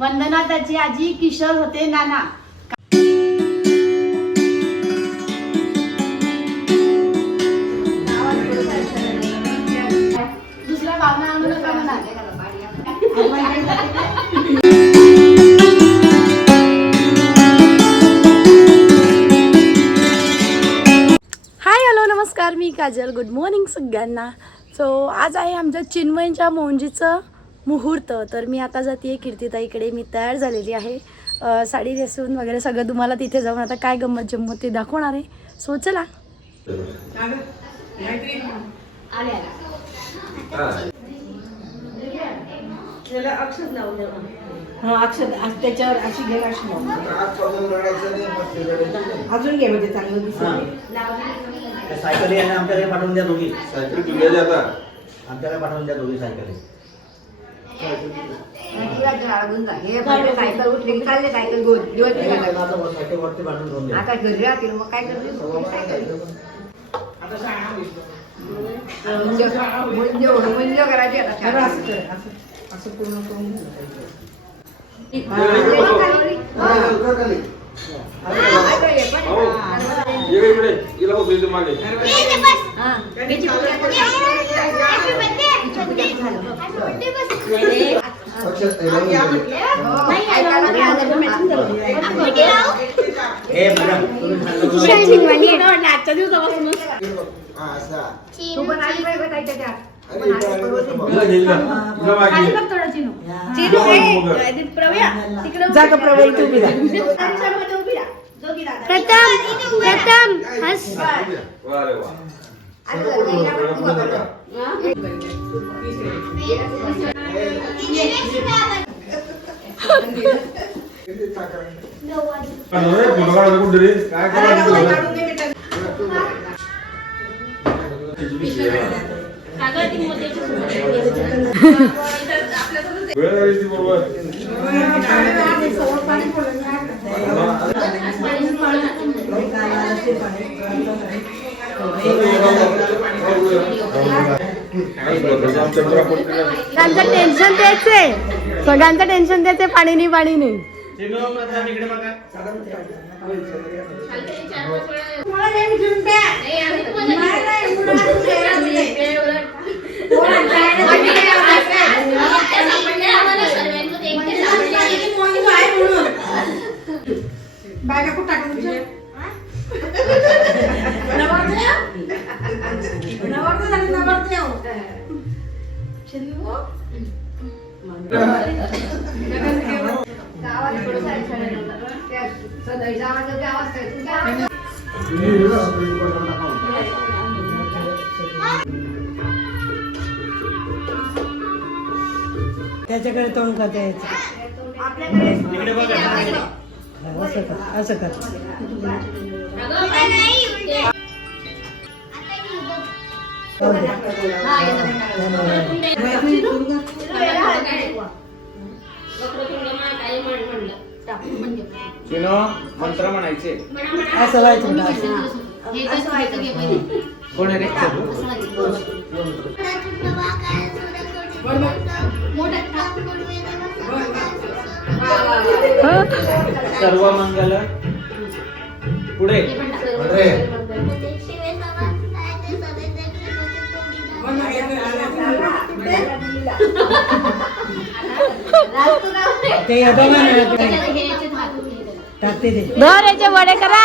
वंदना त्याची आजी, किशोर होते नाना. दुसऱ्या भावना आणू नका म्हणा. हाय हॅलो नमस्कार, मी काजल. गुड मॉर्निंग सगळ्यांना. सो आज आहे आमच्या चिन्मयच्या मौंजीचं मुहूर्त. तर मी आता जाते कीर्तिताईकडे. मी तयार झालेली आहे, साडी नेसून वगैरे सगळं. तुम्हाला तिथे जाऊन आता काय गंमत जम्मत ते दाखवणार आहे. सो चला. अक्षत लावून अक्षत त्याच्यावर अशी घे, अजून घे म्हणजे चांगलं दिसेल. सायकल आमच्याकडे पाठवून द्या दोघी. सायकल तुला जाता आमच्याकडे पाठवून द्या दोघी सायकल. सायकल उठली की चालले सायकल गोल दिवस सायकल वरती पाठवून द्या. आता घरी राहतील मग काय करतील म्हणजे करायची आता असं पूर्ण करून मागे आजच्या दिवसापासून तू पण आली पाहिजे त्याच्यात त्यांचं टेन्शन तेच आहे, सगळ्यांचं टेन्शन तेच आहे. पाणी नाही पाणी नाही. बायका कुठं टाकून त्याच्याकडे तोंड करता यायचं. असं कर. मंत्र म्हणायचे. असं व्हायचं. कोण आहे रे? सर्व मंगल पुढे. धर याचे वडे करा.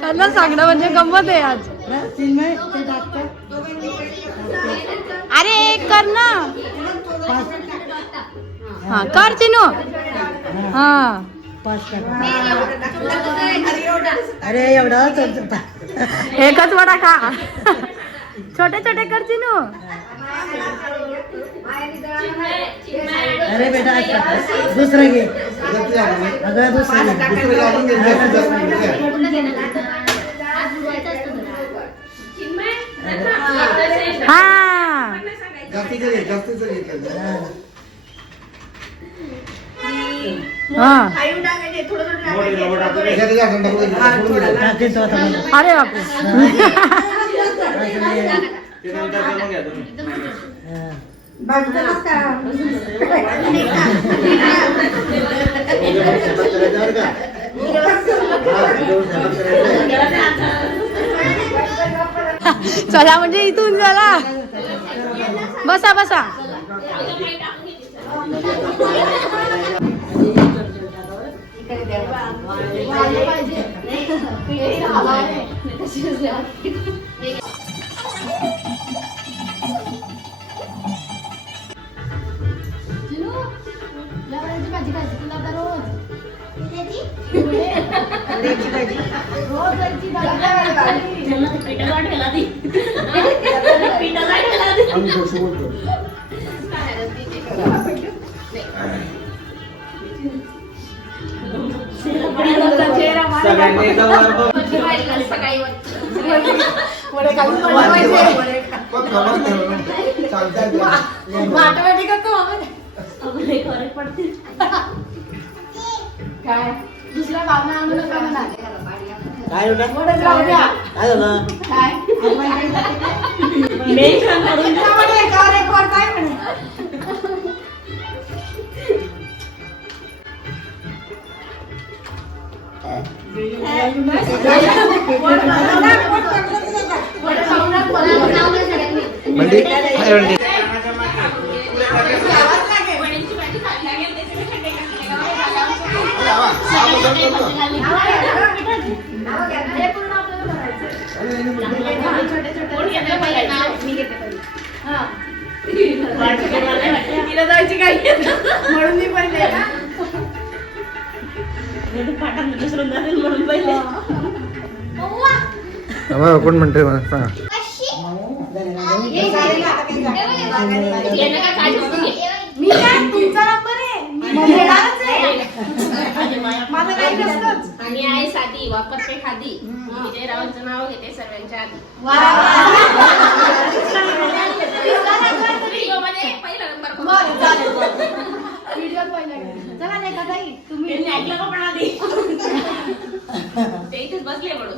त्यांना सांगणं म्हणजे गंमत आहे आज. अरे एक कर ना. हा कर चिनू. हा अरे एवढा एकच वडा खा. छोटे छोटे कर चिनू. अरे बेटा दुसरं घे. अगं दुसरं हा अरे बापरे. चला म्हणजे इथून चला. बसा बसा. सगळ्यांनी एकदा वर बघ. काय दुसऱ्या भावना आणू नका म्हणा. काय होतं? वडच राहू द्या. काय झालं? काय म्हणून मी पहिले कोण म्हणते मला सांगा. मी काय तुमचा नंबर आहे. मी येणारच आहे. माझं काही नसतंच. आणि आईसाठी वापस ते खादी विजयरावांचं नाव घेते सर्वांच्या आधी. व्हिडिओमध्ये पहिला नंबर कोण? व्हिडिओ पहिला चला नाही का ताई तुम्ही त्यांनी ऐकलं का पण आधी ते इथेच बसले म्हणून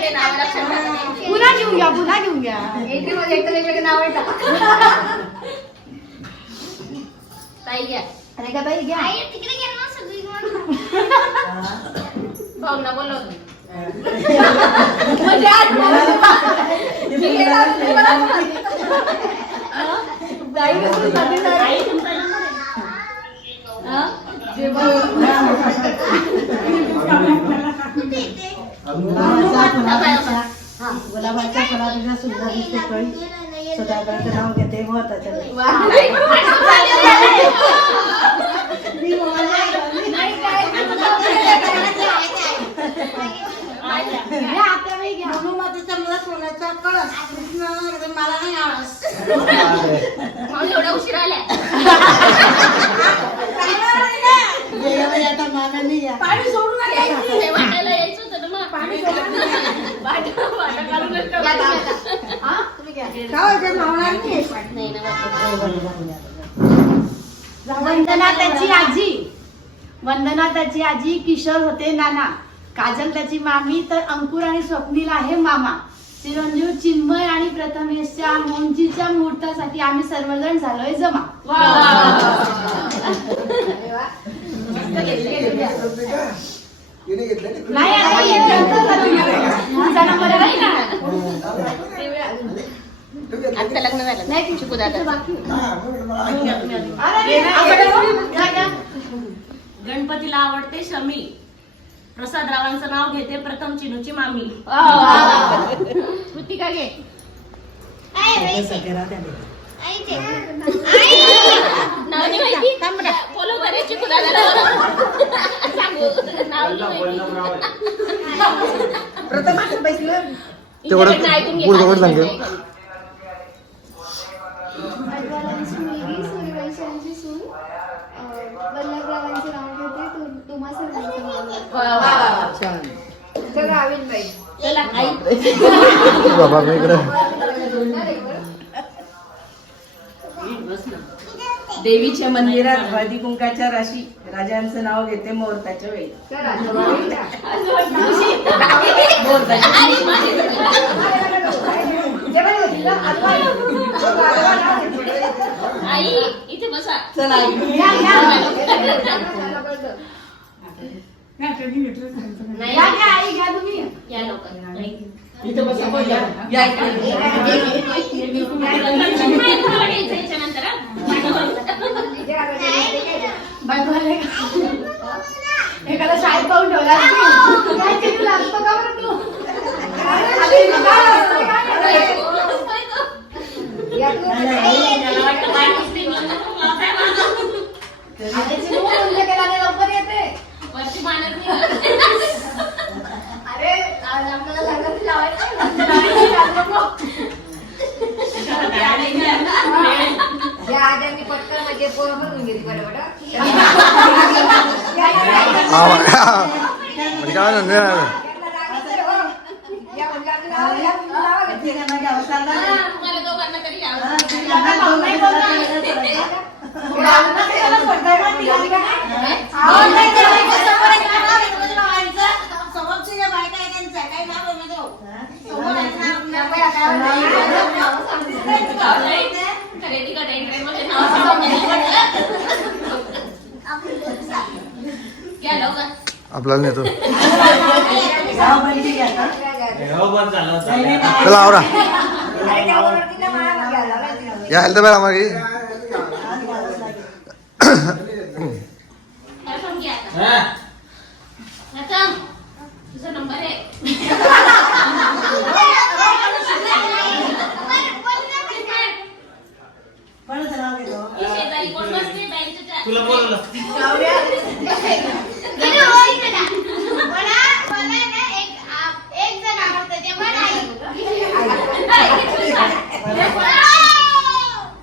ते नाव लक्षात राहत नाही. पुन्हा घेऊन घ्या पुन्हा घेऊन घ्या. नाव येतं. ताई घ्या. अरे का ताई घ्या. तिकडे घ्या ना सगळी भाऊंना बोलवतो. म्हणजे आज मी गेला असते मला ताई कसं साठी ताई. आई तुमचा नंबर आहे. जे गुलाबाच्या फुलापेक्षा सुंदर दिसते कळी. स्वतःकडे नाव घेते महत्वाचं नाही. मावशी एवढ्या उशीर आल्या. पाणी सोडून ते वाटायला यायचं होतं ना मला. पाणी वाटा काढूनच ठेवलं. हा तुम्ही घ्या. नाही ना वंदना त्याची आजी. वंदना त्याची आजी. किशोर होते नाना. काजल त्याची मामी. तर अंकुर आणि स्वप्नील आहे मामा. चिरंजीव चिन्मय आणि प्रथमेशच्या मोंचीच्या मुहूर्तासाठी आम्ही सर्वजण झालोय जमा. नाही आता येतं तुमचा नंबर आहे ना. आता लग्न झालं नाही शिकू दादा. गणपतीला आवडते शमी. प्रसादरावांचं नाव घेते प्रथम चिनूची मामी. कृतिका घे. नाव नाही माहिती. फॉलो करे चिकू दादा. नाव तेवढं पुढचं सांगेल. अडवालांची मुलगी सूर्यवंशांची सून वल्लभरावांचे नाव घेते तुम्हा सर्वांचं नाव बाबा मी इकडे. देवीच्या मंदिरात हळदी कुंकाच्या राशी राजांचं नाव घेते मुहूर्ताच्या वेळी. आई इथे बसा. चला नाही या घ्या, आई घ्या तुम्ही. या लवकर इथं बसा, बोल या. या इकडे. याच्यानंतर बायकोला एखादा शाळेत पाहून ठेवला काय किती लागतो का बरं तू? अरे, काय असतं, काय आता चिमू म्हणजे केला नाही, लवकर येते. वरची मानत नाही. अरे आज आपल्याला लग्नात लावायचं म्हणजे काय म्हणते तुम्हाला दोघांना तरी आवडतं. खरेदी करायचं मध्ये नाव घ्या लवकर. आपल्याला नेतो हो बस झालं चला आवरा या हेल्थ बॅग आम्हाला प्रथम घ्या आता. हा. प्रथम तुझा नंबर आहे. ही शेजारी कोण बसते बँकेच्या? तुला बोलवलं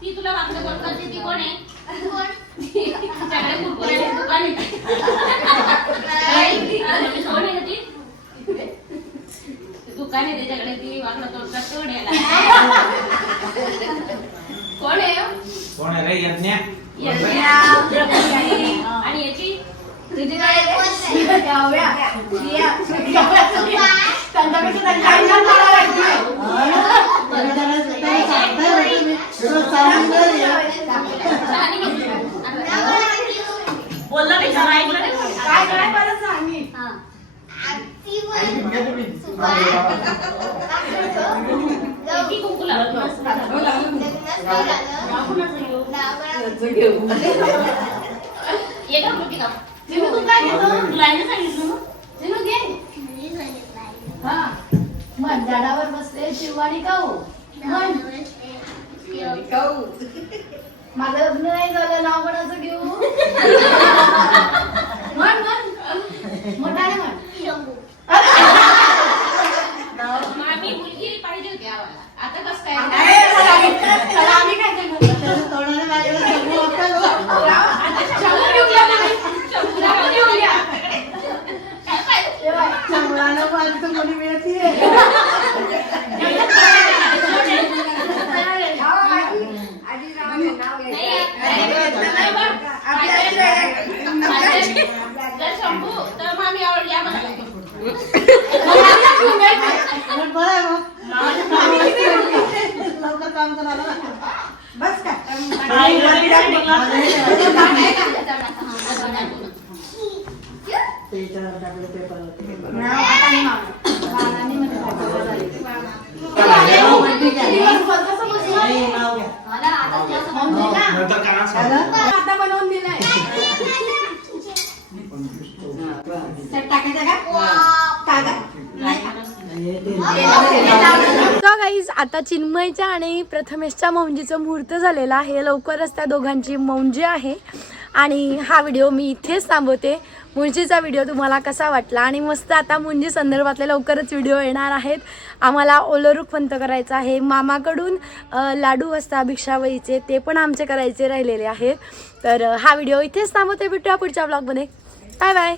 ती तुला मागचं कोण करते ती कोण आहे? तुझ्याकडे कुरकुऱ्याचं दुकान आहे. कोण आहे ती? दुकान आहे त्याच्याकडे, ती वाकडं तोड करते ओढ्याला. कोण आहे? कोण आहे रे यज्ञ आणि याची बोलला नाही जरा ऐकलं नाही. काय काय बरं सांगी ती कुंकू लावत ये का कुठे का चिमू तू काय घेतो तुला नाही सांगितलं ना? चिमू घे हा मन झाडावर बसते शिवानी काऊ मन माझं लग्न नाही झालं नाव कोणाचं घेऊ म्हण मोठाने म्हण मामी मुलगी पाहिजे होती आम्हाला. आता कसं काय? आम्ही काय जर शंभू तर मामी आवडली आम्हाला. लवकर काम करायला बस का नंतर काय आता बनवून दिलाय टाकायचं का तर गाईज आता चिन्मयच्या आणि प्रथमेशच्या मौंजीचं मुहूर्त झालेलं आहे. लवकरच त्या दोघांची मौंजी आहे आणि हा व्हिडिओ मी इथेच थांबवते. मुंजीचा व्हिडिओ तुम्हाला कसा वाटला आणि मस्त आता मुंजी संदर्भातले लवकरच व्हिडिओ येणार आहेत. आम्हाला ओलोरूक पंत करायचं आहे. मामाकडून लाडू असता भिक्षावईचे ते पण आमचे करायचे राहिलेले आहेत. तर हा व्हिडिओ इथेच थांबवते. भेटूया पुढच्या ब्लॉगमध्ये. Bye bye.